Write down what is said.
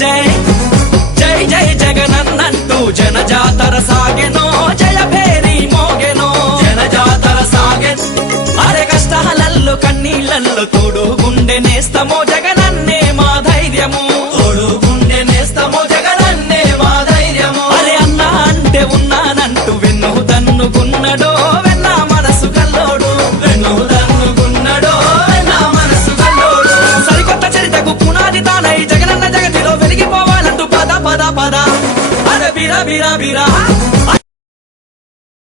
జై జై జై జగనన్నంటూ జనజాతర సాగెనో జయ భేరి మోగెనో జనజాతర సాగెన్ అరే కష్టాలల్లో కన్నీళ్ళల్లో తోడు గుండె నేస్తమో జగనన్నే మా ధైర్యము తోడు గుండె నేస్తమో జగనన్నే మా ధైర్యము అరే అన్నా అంటే ఉన్నానంటూ వెన్ను తన్నుకున్నడో వెన్నా మనసు కల్లోడు వెన్ను తన్నుకున్నడో వెన్నా మనసు కల్లోడు సరికొత్త చరితకు పునాది తానై జగనన్న జగతిలో వెలిగిపోవాలంటూ పద పద పద అరే బిరా బిరా బిరా